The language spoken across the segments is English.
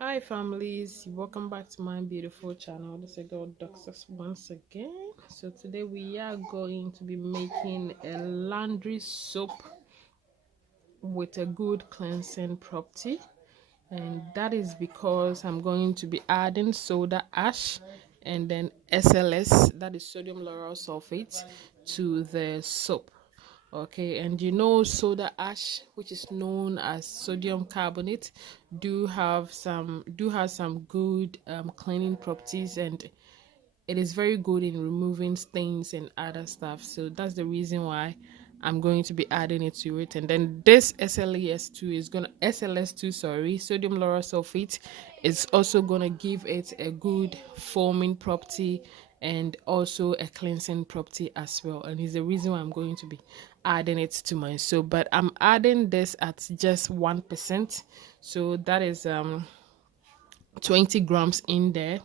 Hi families, welcome back to my beautiful channel. This is girl Doctors once again. So today we are going to be making a laundry soap with a good cleansing property, and that is because I'm going to be adding soda ash and then SLS, that is sodium lauryl sulfate, to the soap. Okay, and soda ash, which is known as sodium carbonate, do have some good cleaning properties, and it is very good in removing stains and other stuff. So that's the reason why I'm going to be adding it to it. And then this SLS2, sorry, sodium lauryl sulfate, is also gonna give it a good foaming property and also a cleansing property as well. And is the reason why I'm going to be adding it to my soap. But I'm adding this at just 1%. So that is 20 grams in there,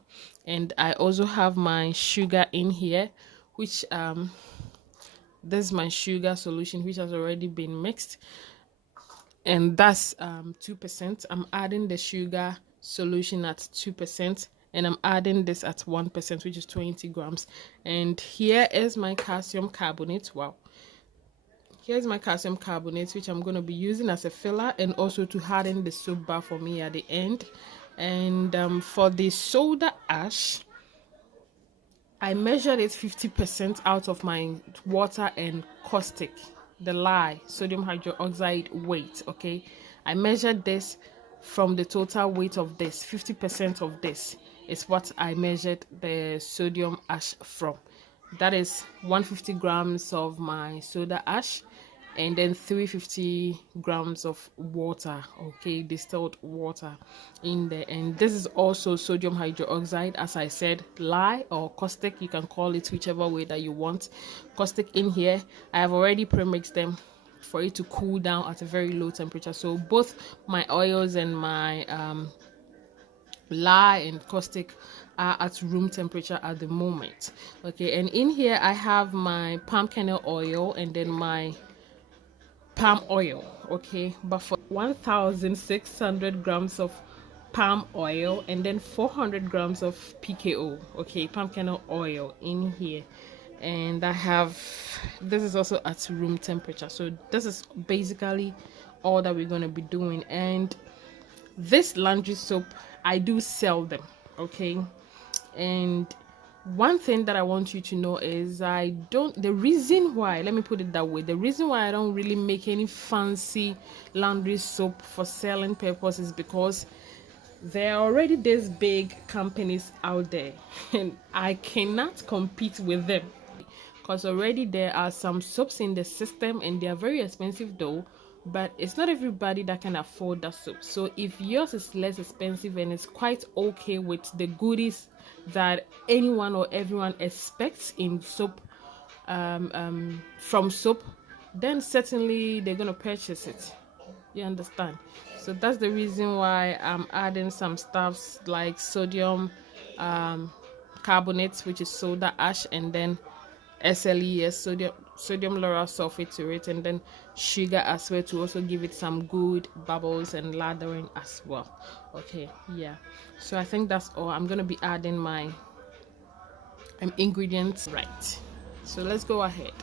and I also have my sugar in here, which this is my sugar solution, which has already been mixed, and that's 2%. I'm adding the sugar solution at 2%, and I'm adding this at 1%, which is 20 grams. And here is my calcium carbonate. Wow, here's my calcium carbonate, which I'm going to be using as a filler and also to harden the soap bar for me at the end. And for the soda ash, I measured it 50% out of my water and caustic, the lye, sodium hydroxide weight. Okay, I measured this from the total weight of this. 50% of this is what I measured the sodium ash from. That is 150 grams of my soda ash, and then 350 grams of water, okay, distilled water in there. And this is also sodium hydroxide, as I said, lye or caustic, you can call it whichever way that you want. Caustic in here, I have already pre-mixed them for it to cool down at a very low temperature. So both my oils and my lye and caustic are at room temperature at the moment. Okay, and in here I have my palm kernel oil and then my palm oil. Okay, but for 1,600 grams of palm oil and then 400 grams of PKO, okay, palm kernel oil in here. And I have, this is also at room temperature. So this is basically all that we're going to be doing. And this laundry soap, I do sell them, okay? And one thing that I want you to know is the reason why, let me put it that way, the reason why I don't really make any fancy laundry soap for selling purpose is because there are already these big companies out there and I cannot compete with them, because already there are some soaps in the system and they are very expensive though, but it's not everybody that can afford that soap. So if yours is less expensive and it's quite okay with the goodies that anyone or everyone expects in soap, from soap, then certainly they're gonna purchase it. You understand? So that's the reason why I'm adding some stuffs like sodium carbonate, which is soda ash, and then SLES, sodium lauryl sulfate to it, and then sugar as well to also give it some good bubbles and lathering as well. Okay, yeah. So I think that's all. I'm gonna be adding my ingredients right. So let's go ahead.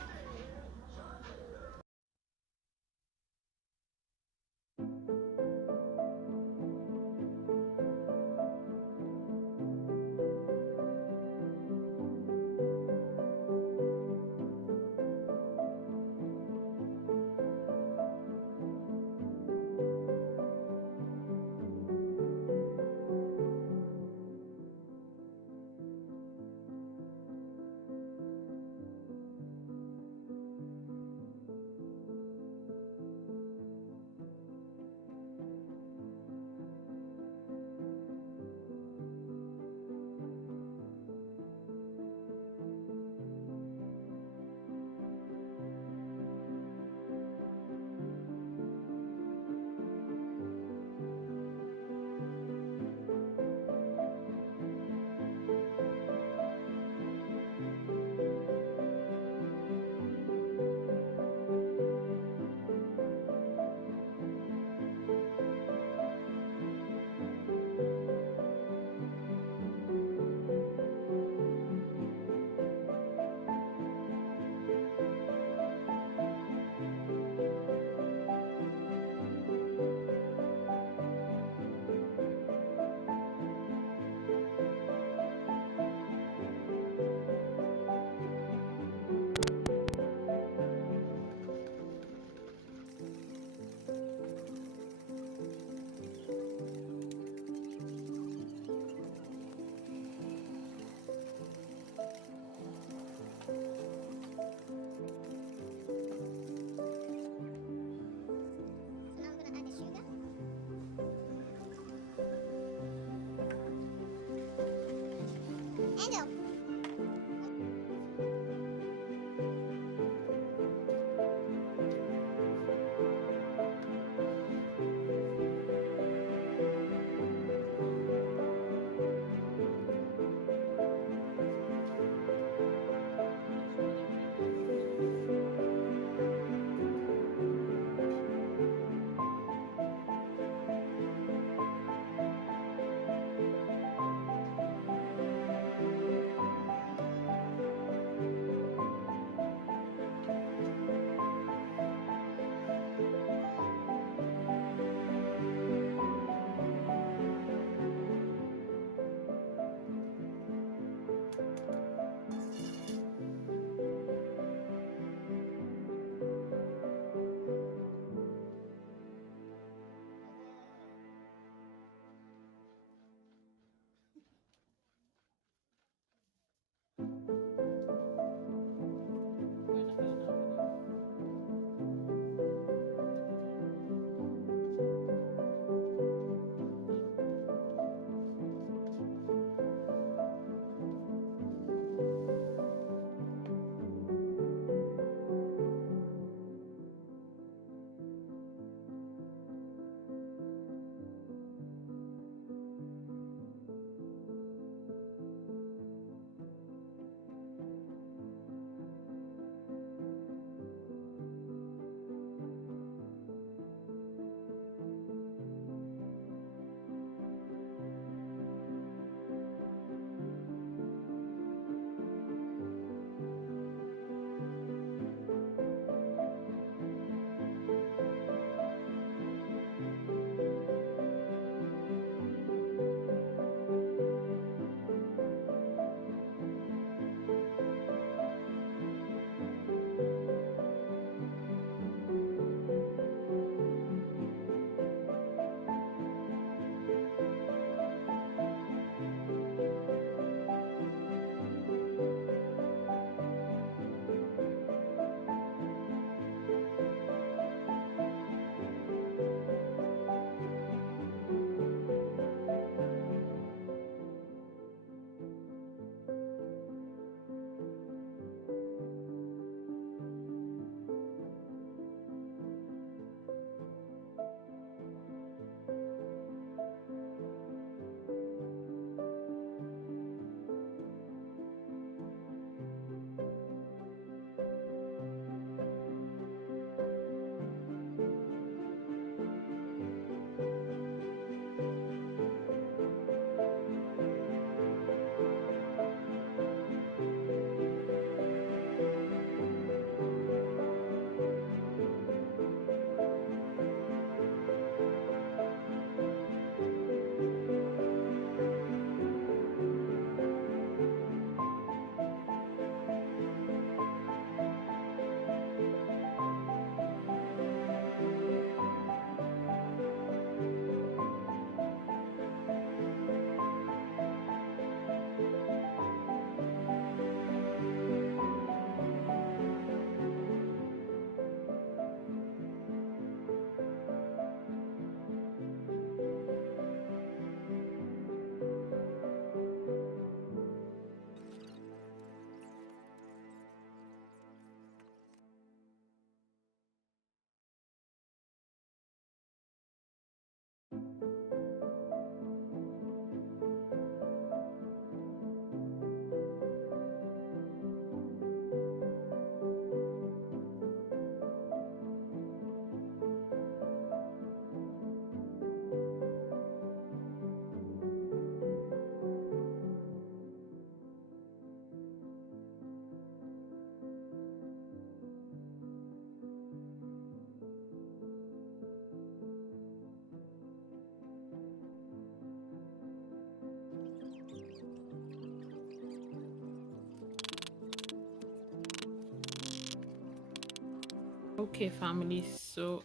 Okay, family, so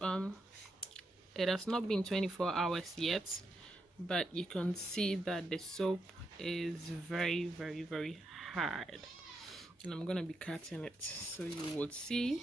it has not been 24 hours yet, but you can see that the soap is very hard, and I'm gonna be cutting it so you would see.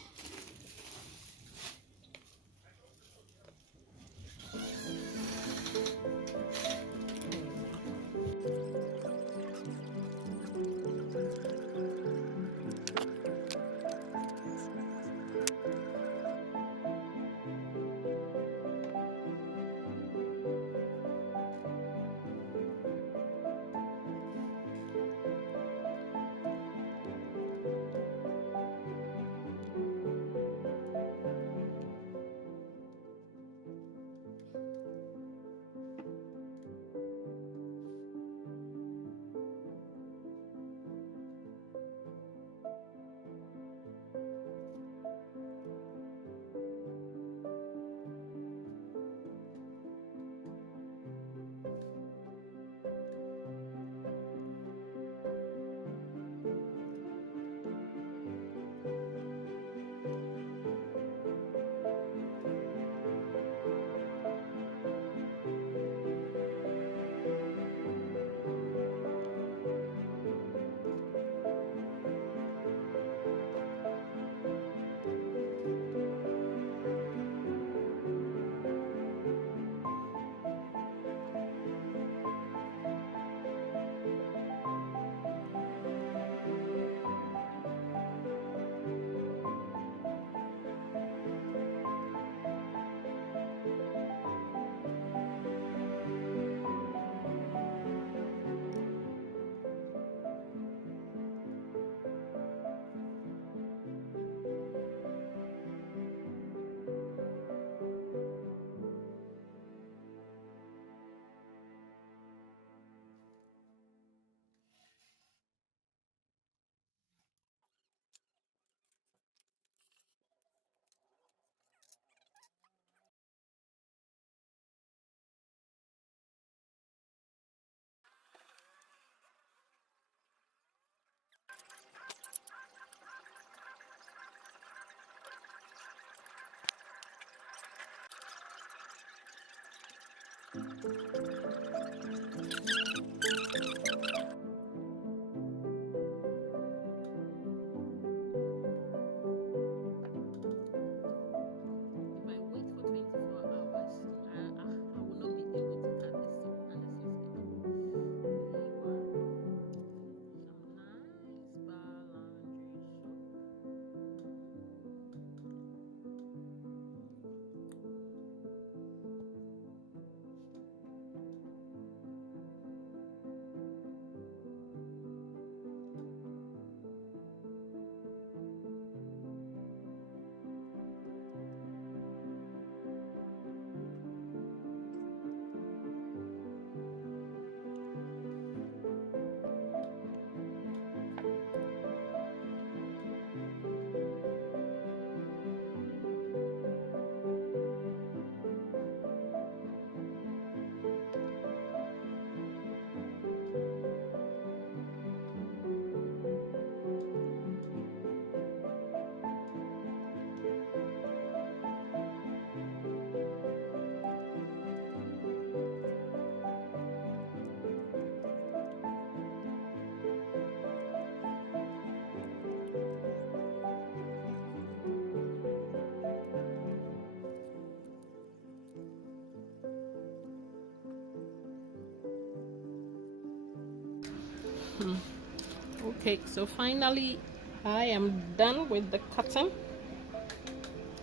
Okay, so finally I am done with the cutting.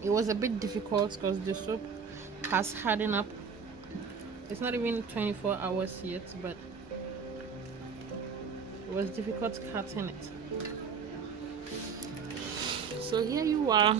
It was a bit difficult because the soap has hardened up. It's not even 24 hours yet, but it was difficult cutting it. So here you are.